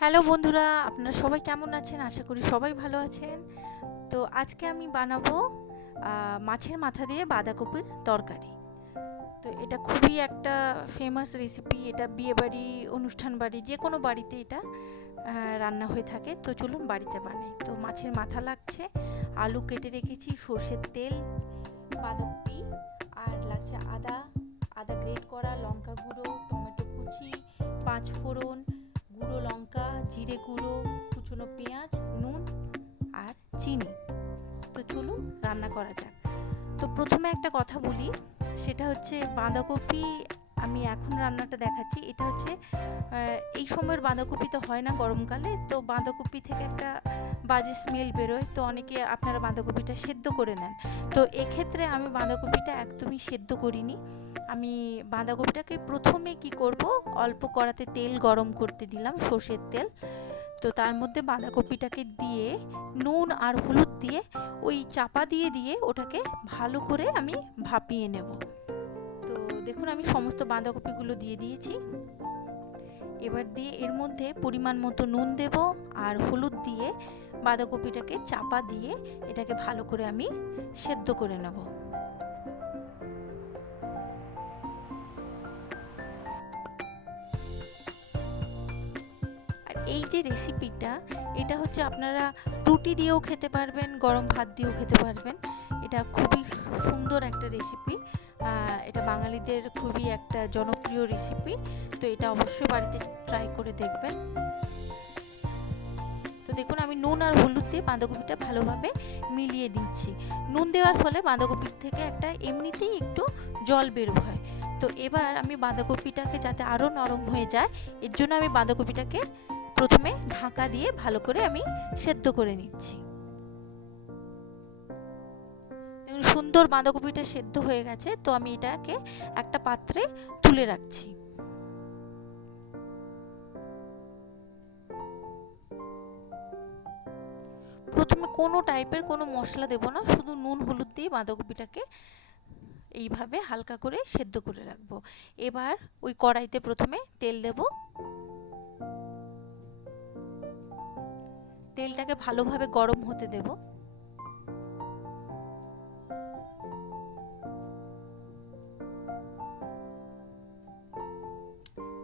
Hello বন্ধুরা, আপনারা সবাই কেমন আছেন? আশা করি সবাই ভালো আছেন। তো আজকে আমি বানাবো মাছের মাথা দিয়ে বাঁধাকপির তরকারি। তো এটা খুবই একটা ফেমাস রেসিপি। এটা বিয়েবাড়ি, অনুষ্ঠান বাড়ি, যে কোনো বাড়িতে এটা রান্না হয়ে থাকে। তো চলুন বাড়িতে বানাই। তো মাছের মাথা লাগছে, আলু কেটে রেখেছি, সর্ষের তেল, বাঁধাকপি, আর লাগছে আদা, আদা গ্রেট করা, লঙ্কা গুঁড়ো, টমেটো কুচি, পাঁচ ফোড়ন, গুঁড়ো লঙ্কা, জিরে গুঁড়ো, কুচনো পেঁয়াজ, নুন আর চিনি। তো চলুন রান্না করা যাক। তো প্রথমে একটা কথা বলি, সেটা হচ্ছে বাঁধাকপি আমি এখন রান্নাটা দেখাচ্ছি। এটা হচ্ছে এই সময়ের বাঁধাকপি তো হয় না গরমকালে, তো বাঁধাকপি থেকে একটা বাজে স্মেল বেরোয়। তো অনেকে আপনারা বাঁধাকপিটা সেদ্ধ করে নেন। তো এক্ষেত্রে আমি বাঁধাকপিটা একদমই সেদ্ধ করিনি। আমি বাঁধাকপিটাকে প্রথমে কি করব, অল্প কড়াতে তেল গরম করতে দিলাম, সর্ষের তেল। তো তার মধ্যে বাঁধাকপিটাকে দিয়ে নুন আর হলুদ দিয়ে ওই চাপা দিয়ে দিয়ে ওটাকে ভালো করে আমি ভাপিয়ে নেব। তো দেখুন আমি সমস্ত বাঁধাকপিগুলো দিয়ে দিয়েছি। এবার দিয়ে এর মধ্যে পরিমাণ মতো নুন দেব আর হলুদ দিয়ে বাঁধাকপিটাকে চাপা দিয়ে এটাকে ভালো করে আমি সেদ্ধ করে নেব। আর এই যে রেসিপিটা, এটা হচ্ছে আপনারা রুটি দিয়েও খেতে পারবেন, গরম ভাত দিয়েও খেতে পারবেন। এটা খুবই সুন্দর একটা রেসিপি। এটা বাঙালিদের খুবই একটা জনপ্রিয় রেসিপি। তো এটা অবশ্যই বাড়িতে ট্রাই করে দেখবেন। তো দেখুন আমি নুন আর হলুদ দিয়ে বাঁধাকপিটা ভালোভাবে মিলিয়ে দিচ্ছি। নুন দেওয়ার ফলে বাঁধাকপির থেকে একটা এমনিতেই একটু জল বের হয়। তো এবার আমি বাঁধাকপিটাকে যাতে আরও নরম হয়ে যায়, এর জন্য আমি বাঁধাকপিটাকে প্রথমে ঢাকা দিয়ে ভালো করে আমি সেদ্ধ করে নিচ্ছি। সুন্দর বাঁধাকপিটা সেদ্ধ হয়ে গেছে। তো আমি এটাকে একটা পাত্রে তুলে রাখছি। প্রথমে কোনো টাইপের কোনো মশলা দেব না, শুধু নুন হলুদ দিয়ে বাঁধাকপিটাকে এইভাবে হালকা করে সেদ্ধ করে রাখবো। এবার ওই কড়াইতে প্রথমে তেল দেব। তেলটাকে ভালোভাবে গরম হতে দেব।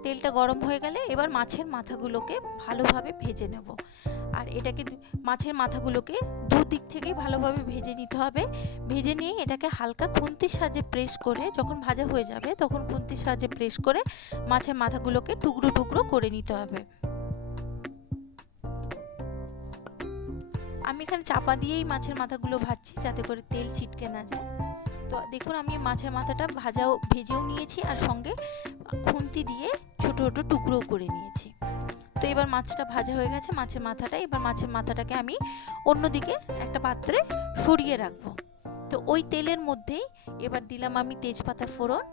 তেলটা গরম হয়ে গেলে এবার মাছের মাথাগুলোকে ভালোভাবে ভেজে নেব। আর এটাকে মাছের মাথাগুলোকে দুদিক থেকেই ভালোভাবে ভেজে নিতে হবে। ভেজে নিয়ে এটাকে হালকা খুন্তির সাহায্যে প্রেস করে, যখন ভাজা হয়ে যাবে তখন খুন্তির সাহায্যে প্রেস করে মাছের মাথাগুলোকে টুকরো টুকরো করে নিতে হবে। আমি এখানে চাপা দিয়েই মাছের মাথাগুলো ভাজছি যাতে করে তেল ছিটকে না যায়। তো দেখুন আমি মাছের মাথাটা ভেজেও নিয়েছি আর সঙ্গে খুন্তি দিয়ে ছোট ছোট টুকরোও করে নিয়েছি। তো এবার মাছটা ভাজা হয়ে গেছে, এবার মাছের মাথাটাকে আমি অন্যদিকে একটা পাত্রে সরিয়ে রাখবো। তো ওই তেলের মধ্যেই এবার দিলাম আমি তেজপাতা ফোড়ন,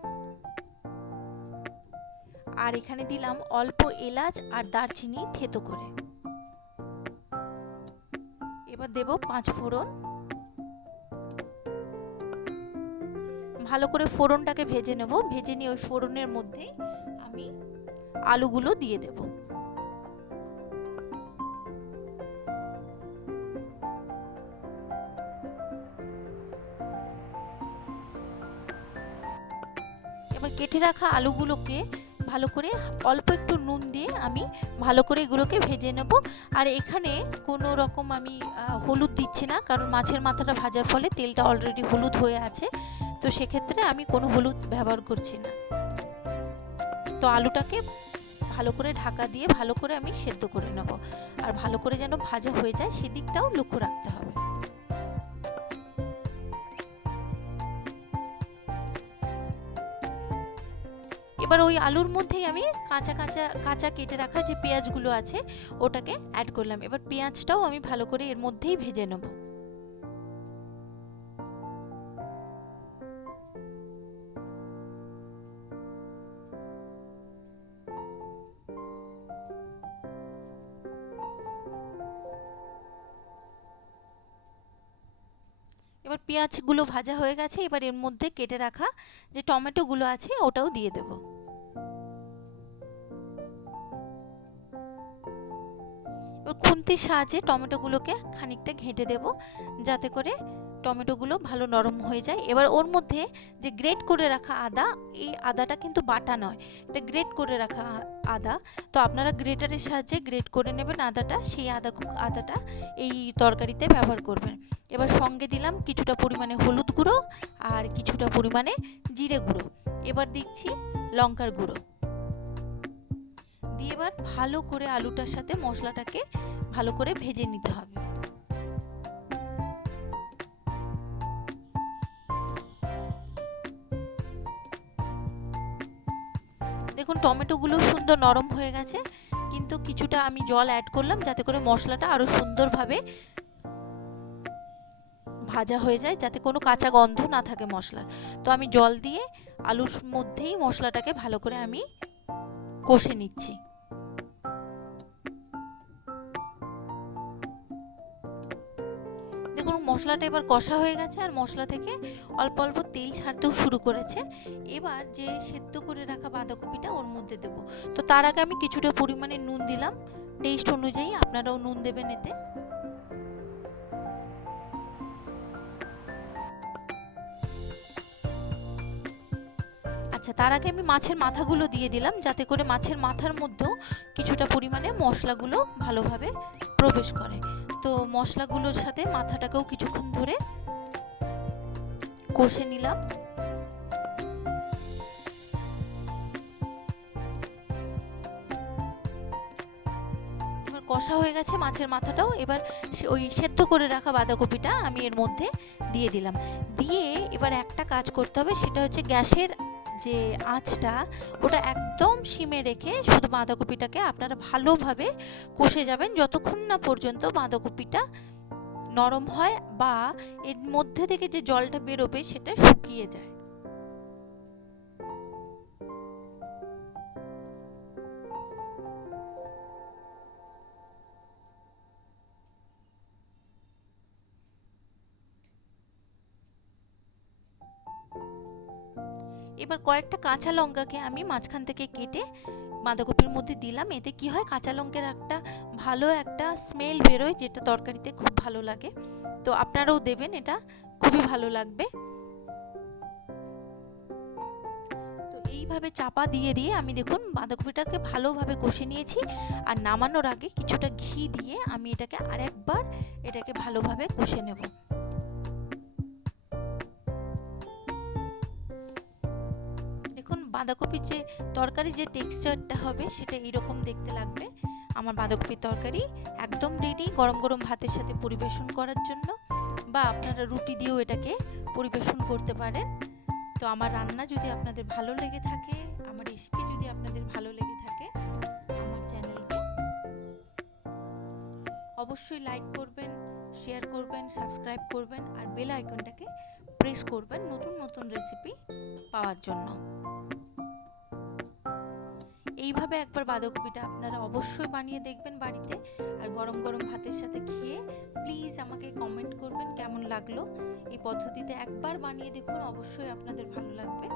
আর এখানে দিলাম অল্প এলাচ আর দারচিনি থেতো করে। এবার দেব পাঁচ ফোড়ন। ভালো করে ফোড়নটাকে ভেজে নেব। ভেজে নিয়ে ওই ফোড়নের মধ্যেই আমি আলুগুলো দিয়ে দেব। এবার কেটে রাখা আলুগুলোকে ভালো করে অল্প একটু নুন দিয়ে আমি ভালো করে এগুলোকে ভেজে নেব। আর এখানে কোনো রকম আমি হলুদ দিচ্ছি না, কারণ মাছের মাথাটা ভাজার ফলে তেলটা অলরেডি হলুদ হয়ে আছে। তো সেক্ষেত্রে আমি কোনো হলুদ ব্যবহার করছি না। তো আলুটাকে ভালো করে ঢাকা দিয়ে ভালো করে আমি সেদ্ধ করে নেব। আর ভালো করে যেন ভাজা হয়ে যায় সেদিকটাও লক্ষ্য রাখতে হবে। এবার ওই আলুর মধ্যেই আমি কাঁচা কেটে রাখা যে পেঁয়াজগুলো আছে ওটাকে অ্যাড করলাম। এবার পেঁয়াজটাও আমি ভালো করে এর মধ্যেই ভেজে নেব। এবার পেঁয়াজগুলো ভাজা হয়ে গেছে। এবার এর মধ্যে কেটে রাখা যে টমেটোগুলো আছে ওটাও দিয়ে দেব। এবার খুন্তির সাহায্যে টমেটোগুলোকে খানিকটা ঘেঁটে দেব, যাতে করে টমেটোগুলো ভালো নরম হয়ে যায়। এবার ওর মধ্যে যে গ্রেট করে রাখা আদা, এই আদাটা কিন্তু বাটা নয়, এটা গ্রেট করে রাখা আদা। তো আপনারা গ্রেটারের সাহায্যে গ্রেট করে নেবেন আদাটা, সেই আদাটা এই তরকারিতে ব্যবহার করবেন। এবার সঙ্গে দিলাম কিছুটা পরিমাণে হলুদ গুঁড়ো আর কিছুটা পরিমাণে জিরে গুঁড়ো। এবার দিচ্ছি লঙ্কার গুঁড়ো দিয়ে এবার ভালো করে আলুটার সাথে মশলাটাকে ভালো করে ভেজে নিতে হবে। দেখুন টমেটোগুলো সুন্দর নরম হয়ে গেছে, কিন্তু কিছুটা আমি জল অ্যাড করলাম যাতে করে মশলাটা আরও সুন্দরভাবে ভাজা হয়ে যায়, যাতে কোনো কাঁচা গন্ধ না থাকে মশলার। তো আমি জল দিয়ে আলুর মধ্যেই মশলাটাকে ভালো করে আমি কষে নিচ্ছি। দেখুন মশলাটা এবার কষা হয়ে গেছে আর মশলা থেকে অল্প অল্প তেল ছাড়তেও শুরু করেছে। এবার যে সেদ্ধ করে রাখা বাঁধাকপিটা ওর মধ্যে দেব। তো তার আগে আমি কিছুটা পরিমাণে নুন দিলাম, টেস্ট অনুযায়ী আপনারাও নুন দেবেন এতে। আচ্ছা, তার আগে আমি মাছের মাথাগুলো দিয়ে দিলাম, যাতে করে মাছের মাথার মধ্যেও কিছুটা পরিমাণে মশলাগুলো ভালোভাবে প্রবেশ করে। তো মশলাগুলোর সাথে মাথাটাকেও কিছুক্ষণ ধরে কষে নিলাম। এবার কষা হয়ে গেছে মাছের মাথাটাও। এবার ওই সেদ্ধ করে রাখা বাঁধাকপিটা আমি এর মধ্যে দিয়ে দিলাম। দিয়ে এবার একটা কাজ করতে হবে, সেটা হচ্ছে গ্যাসের যে আঁচটা ওটা একদম সিমে রেখে শুধু বাঁধাকপিটাকে আপনারা ভালোভাবে কষে যাবেন, যতক্ষণ না পর্যন্ত বাঁধাকপিটা নরম হয় বা এর মধ্যে থেকে যে জলটা বেরোবে সেটা শুকিয়ে যায়। এবার কয়েকটা কাঁচা লঙ্কাকে আমি মাঝখান থেকে কেটে বাঁধাকপির মধ্যে দিলাম। এতে কি হয়, কাঁচা লঙ্কার একটা ভালো একটা স্মেল বেরোয়, যেটা তরকারিতে খুব ভালো লাগে। তো আপনারাও দেবেন, এটা খুবই ভালো লাগবে। তো এইভাবে চাপা দিয়ে দিয়ে আমি দেখুন বাঁধাকপিটাকে ভালোভাবে কষে নিয়েছি। আর নামানোর আগে কিছুটা ঘি দিয়ে আমি এটাকে আরেকবার ভালোভাবে কষে নেব। বাঁধাকপির যে তরকারি যে টেক্সচারটা হবে সেটা এরকম দেখতে লাগবে। আমার বাঁধাকপির তরকারি একদম রেডি গরম গরম ভাতের সাথে পরিবেশন করার জন্য, বা আপনারা রুটি দিয়েও এটাকে পরিবেশন করতে পারেন। তো আমার রান্না যদি আপনাদের ভালো লেগে থাকে, আমার রেসিপি যদি আপনাদের ভালো লেগে থাকে, আমার চ্যানেলকে অবশ্যই লাইক করবেন, শেয়ার করবেন, সাবস্ক্রাইব করবেন আর বেল আইকনটাকে প্রেস করবেন নতুন নতুন রেসিপি পাওয়ার জন্য। এইভাবে একবার বাঁধাকপিটা আপনারা অবশ্যই বানিয়ে দেখবেন বাড়িতে, আর গরম গরম ভাতের সাথে খেয়ে প্লিজ আমাকে কমেন্ট করবেন কেমন লাগলো। এই পদ্ধতিতে একবার বানিয়ে দেখুন, অবশ্যই আপনাদের ভালো লাগবে।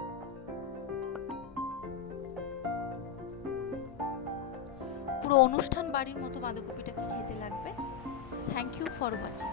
পুরো অনুষ্ঠান বাড়ির মতো বাঁধাকপিটাকে খেতে লাগবে। Thank you for watching.